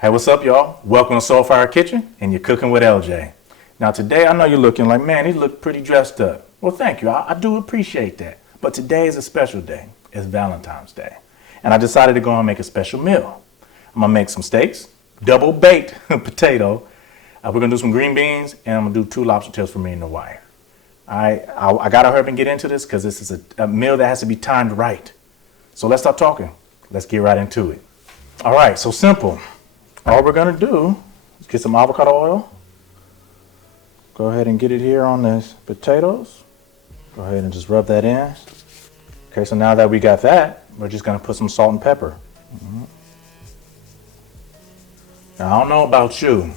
Hey, what's up, y'all? Welcome to SoulFire Kitchen, and you're cooking with LJ. Now, today, I know you're looking like, man, he look pretty dressed up. Well, thank you. I do appreciate that. But today is a special day. It's Valentine's Day. And I decided to go and make a special meal. I'm going to make some steaks, double baked potato. We're going to do some green beans, and I'm going to do 2 lobster tails for me and the wife. I got to hurry up and get into this because this is a meal that has to be timed right. So let's stop talking. Let's get right into it. All right, so simple. All we're going to do is get some avocado oil. Go ahead and get it here on the potatoes. Go ahead and just rub that in. Okay, so now that we got that, we're just going to put some salt and pepper. Now, I don't know about you,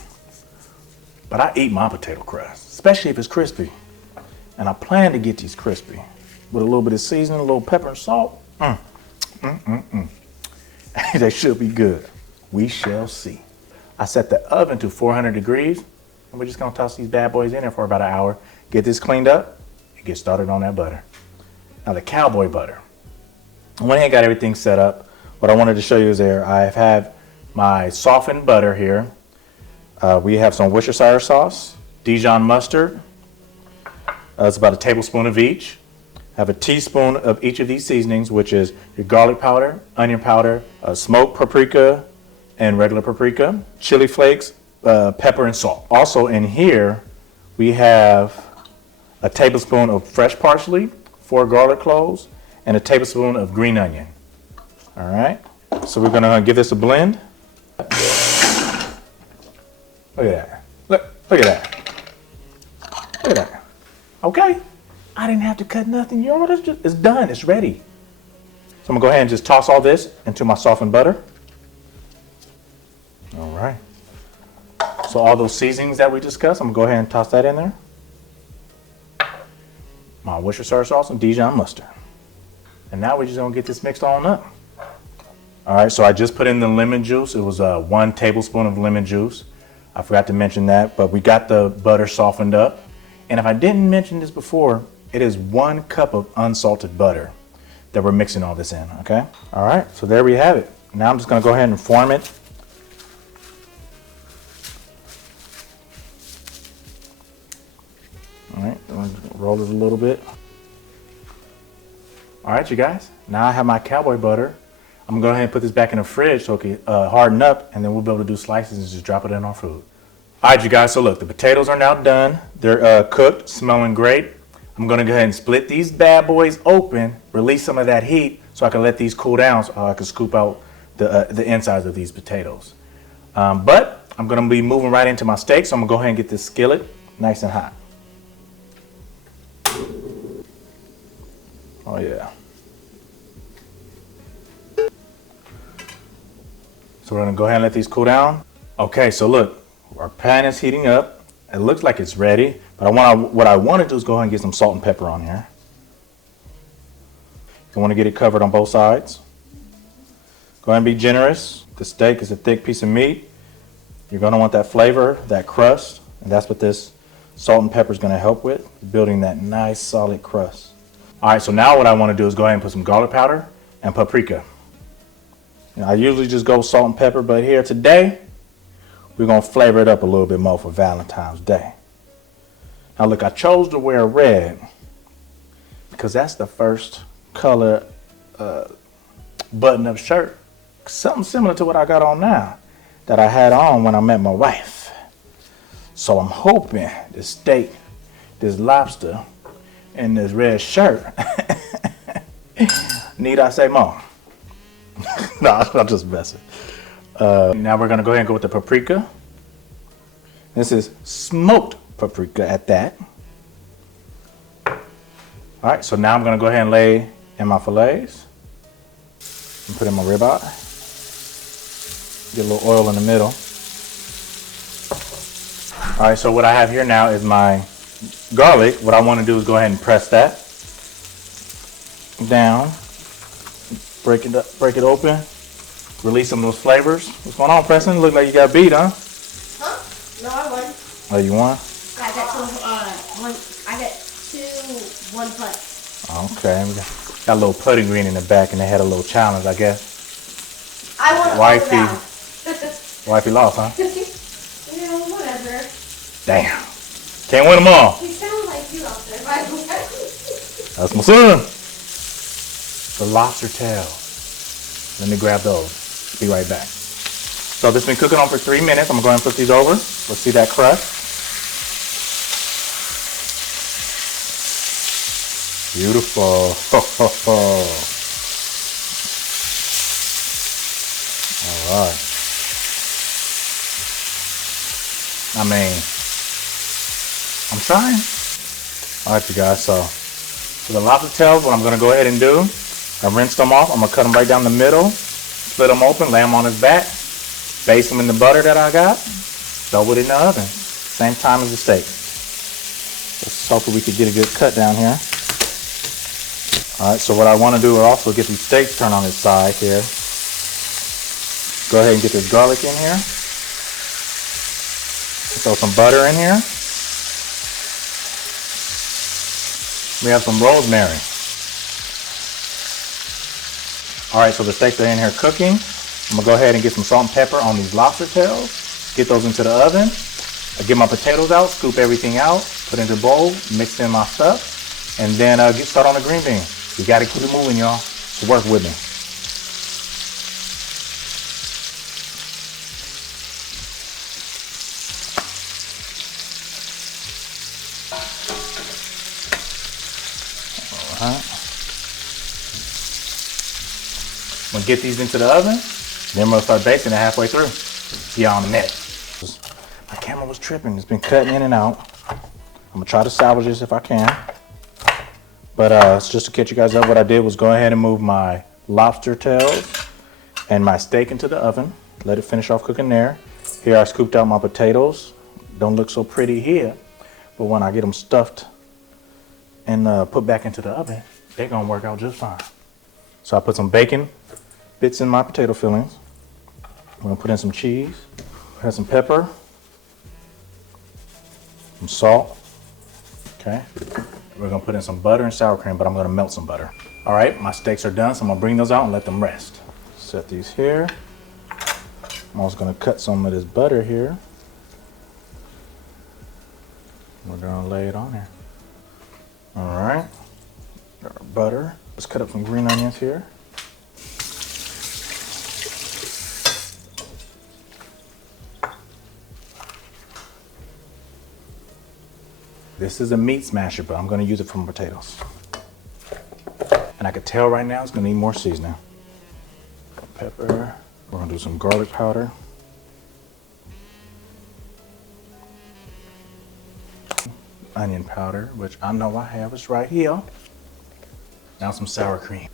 but I eat my potato crust, especially if it's crispy. And I plan to get these crispy with a little bit of seasoning, a little pepper and salt. They should be good. We shall see. I set the oven to 400 degrees, and we're just gonna toss these bad boys in there for about an hour, get this cleaned up, and get started on that butter. Now the cowboy butter. When I got everything set up, what I wanted to show you is there, I have my softened butter here. We have some Worcestershire sauce, Dijon mustard. It's about a tablespoon of each. I have a teaspoon of each of these seasonings, which is your garlic powder, onion powder, smoked paprika, and regular paprika, chili flakes, pepper, and salt. Also in here, we have a tablespoon of fresh parsley, 4 garlic cloves, and a tablespoon of green onion. All right, so we're gonna give this a blend. Look at that. Look at that. Look at that. Okay, I didn't have to cut nothing, y'all. It's done, it's ready. So I'm gonna go ahead and just toss all this into my softened butter. All right. So all those seasonings that we discussed, I'm gonna go ahead and toss that in there. My Worcestershire sauce and Dijon mustard. And now we're just gonna get this mixed on up. All right, so I just put in the lemon juice. It was 1 tablespoon of lemon juice. I forgot to mention that, but we got the butter softened up. And if I didn't mention this before, it is 1 cup of unsalted butter that we're mixing all this in, okay? All right, so there we have it. Now I'm just gonna go ahead and form it. All right, roll it a little bit. All right, you guys, now I have my cowboy butter. I'm gonna go ahead and put this back in the fridge so it can harden up, and then we'll be able to do slices and just drop it in our food. All right, you guys, so look, the potatoes are now done. They're cooked, smelling great. I'm gonna go ahead and split these bad boys open, release some of that heat so I can let these cool down so I can scoop out the insides of these potatoes. But I'm gonna be moving right into my steak, so I'm gonna go ahead and get this skillet nice and hot. Oh yeah. So we're gonna go ahead and let these cool down. Okay, so look. Our pan is heating up. It looks like it's ready, but what I want to do is go ahead and get some salt and pepper on here. You want to get it covered on both sides. Go ahead and be generous. The steak is a thick piece of meat. You're going to want that flavor, that crust, and that's what this salt and pepper is going to help with, building that nice solid crust. All right, so now what I want to do is go ahead and put some garlic powder and paprika. I usually just go salt and pepper, but here today, we're gonna flavor it up a little bit more for Valentine's Day. Now look, I chose to wear red because that's the first color button-up shirt. Something similar to what I got on now that I had on when I met my wife. So I'm hoping this steak, this lobster, and this red shirt, need I say more? No, I'm just messing. Now we're gonna go ahead and go with the paprika. This is smoked paprika at that. All right, so now I'm gonna go ahead and lay in my fillets and put in my ribeye. Get a little oil in the middle. All right, so what I have here now is my garlic. What I wanna do is go ahead and press that down, break it up, break it open. Release some of those flavors. What's going on, Preston? Look like you got beat, huh? Huh? No, I won. Oh, you won? I got two, one putt. Okay. We got a little putting green in the back, and they had a little challenge, I guess. I won. Wifey, Wifey lost, huh? You know, whatever. Damn. Can't win them all. He sounds like you out there, by the way. That's my son. The lobster tails. Let me grab those. Be right back. So this has been cooking on for 3 minutes. I'm going to go ahead and flip these over. Let's see that crust. Beautiful. All right. I mean, I'm trying. All right, you guys. So for the lobster tails, what I'm going to go ahead and do, I rinsed them off. I'm going to cut them right down the middle, split them open, lay them on his back, baste them in the butter that I got, throw it in the oven. Same time as the steak. Let's hope we could get a good cut down here. All right, so what I want to do is also get these steaks turned on its side here. Go ahead and get this garlic in here. Throw some butter in here. We have some rosemary. All right, so the steaks are in here cooking. I'm gonna go ahead and get some salt and pepper on these lobster tails. Get those into the oven. I get my potatoes out, scoop everything out, put it into a bowl, mix in my stuff, and then get started on the green beans. You gotta keep it moving, y'all. So work with me. I'm gonna get these into the oven, then I'm gonna start basting it halfway through. See y'all in a minute. My camera was tripping, it's been cutting in and out. I'm gonna try to salvage this if I can. But just to catch you guys up, what I did was go ahead and move my lobster tails and my steak into the oven. Let it finish off cooking there. Here I scooped out my potatoes. Don't look so pretty here, but when I get them stuffed and put back into the oven, they're gonna work out just fine. So I put some bacon bits in my potato fillings. I'm gonna put in some cheese, add some pepper, some salt, okay? We're gonna put in some butter and sour cream, but I'm gonna melt some butter. All right, my steaks are done, so I'm gonna bring those out and let them rest. Set these here. I'm also gonna cut some of this butter here. We're gonna lay it on there. All right, got our butter. Let's cut up some green onions here. This is a meat smasher, but I'm gonna use it for my potatoes. And I can tell right now it's gonna need more seasoning. Pepper, we're gonna do some garlic powder. Onion powder, which I know I have, it's right here. Now some sour cream.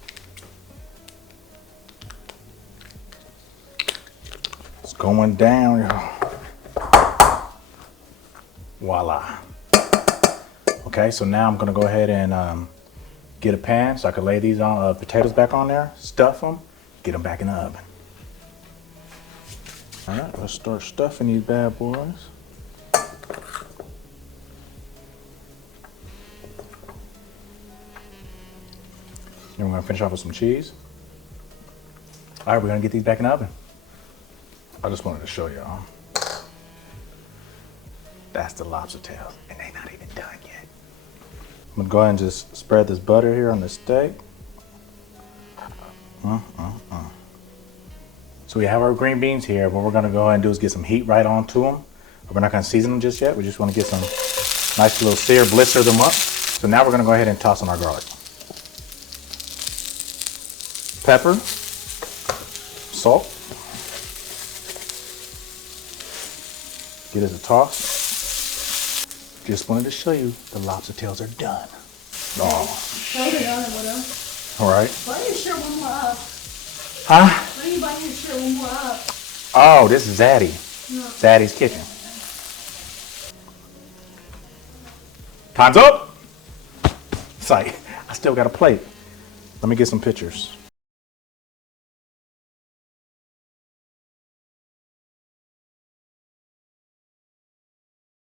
It's going down, y'all. Voila. Okay, so now I'm gonna go ahead and get a pan so I can lay these on potatoes back on there, stuff them, get them back in the oven. All right, let's start stuffing these bad boys. Then we're gonna finish off with some cheese. All right, we're gonna get these back in the oven. I just wanted to show y'all. That's the lobster tails, and they're not even done yet. I'm gonna go ahead and just spread this butter here on the steak. So we have our green beans here. What we're gonna go ahead and do is get some heat right onto them. We're not gonna season them just yet. We just wanna get some nice little sear, blister them up. So now we're gonna go ahead and toss in our garlic. Pepper, salt. Give it a toss. Just wanted to show you the lobster tails are done. Oh. All right. Buy your shirt one more up. Huh? Why are you buying your shirt one more up? Oh, this is Zaddy. No. Zaddy's kitchen. Time's up. It's like, I still got a plate. Let me get some pictures.